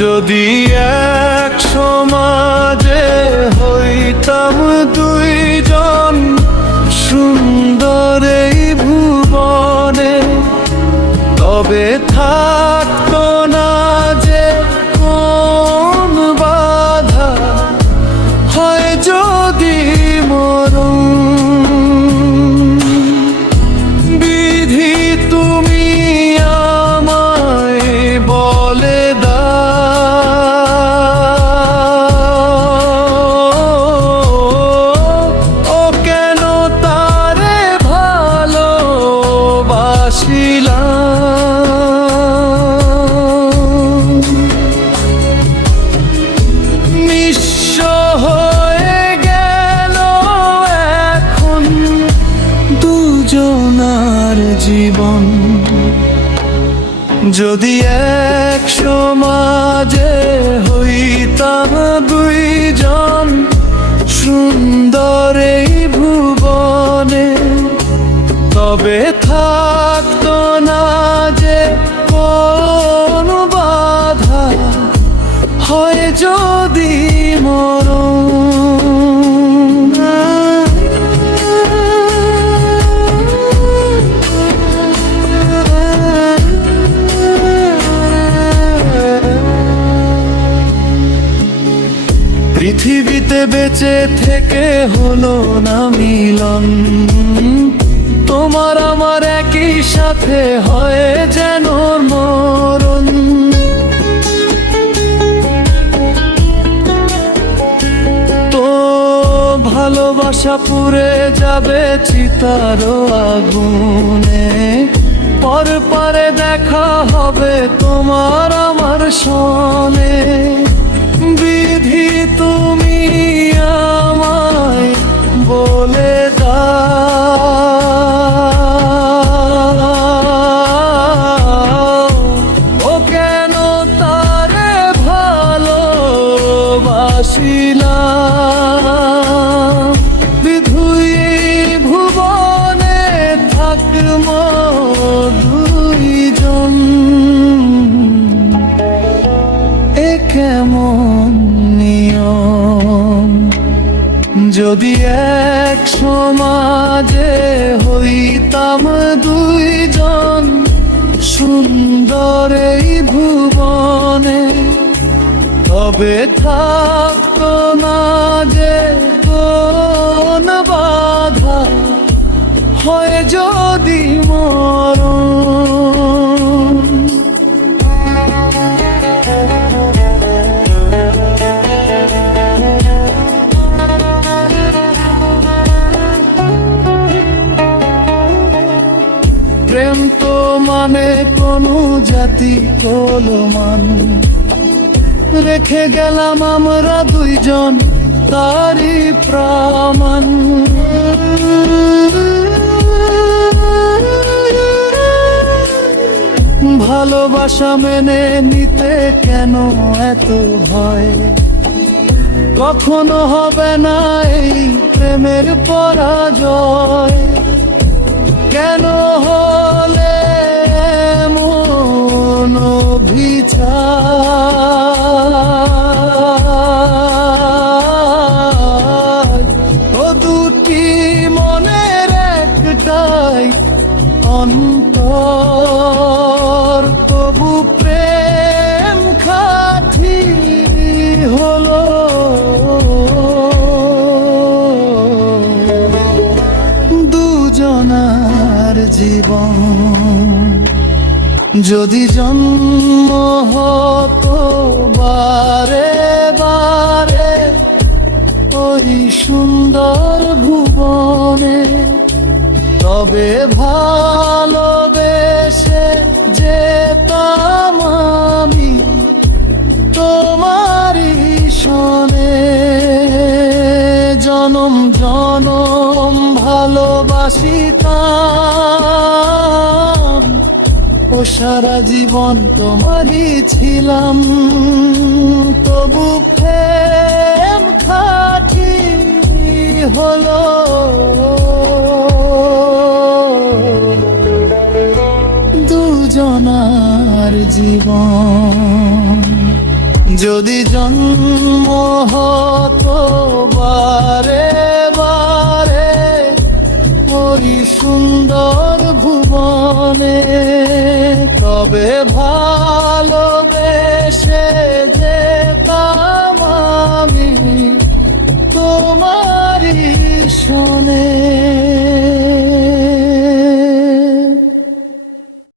যদি এক সমাজে হইতাম দুইজন, সুন্দর এই ভুবনে, তবে থাকতো না যে কোন বাধা, হয় যদি মরণ। বিধি তুমি আমায় বলে দাও, ও কেন তারে ভালোবাসিলাম। নিঃস্ব হয়ে গেল এখন দুজনার জীবন। যদি এক সমাজে হইতাম দুইজন, সুন্দর এই ভুবনে, তবে থাকতো না যে কোন বাধা, হয় যদি মরণ। পৃথিবীতে বেঁচে থেকে হলো না মিলন, তোমার আমার একই সাথে হয় যেন মরণ। তো ভালোবাসা পুড়ে যাবে চিতার আগুনে, পর পারে দেখা হবে তোমার আমার সনে। বিধি তুমি আমায় বলে দাও, ও কেন তারে ভালোবাসিলাম। বিধুই ভুবনে থাকবো দুইজন, এ কেমন নিয়ম। যদি এক সমাজে হইতাম দুইজন, সুন্দর এই ভুবনে, তবে থাকতো না যে কোন বাধা, হয় যদি মরণ। প্রেম তো মানে কোনো জাতি কলমান, রেখে গেলাম আমরা দুইজন তারি প্রমাণ। ভালোবাসা মেনে নিতে কেন এত ভয়, কখনো হবে না এই প্রেমের পরাজয়। কেন হলে এমন অভিচার, ও দুটি মনের একটাই অন্তর, তবু প্রেম খাঁটি হলো। দুজনার জীবন, যদি জন্ম হতো বারে বারে ওই সুন্দর ভুবনে, তবে ভালোবেসে যেতাম আমি তোমারই সনে। জনম জনম ভালোবাসিতাম, ও সারা জীবন তোমারই ছিলাম, তবু প্রেম খাঁটি হলো। দুজনার জীবন। যদি জন্ম হতো বারে বারে ওই সুন্দর ভুবনে, তবে ভালোবেসে যেতাম আমি তোমারই শোনে।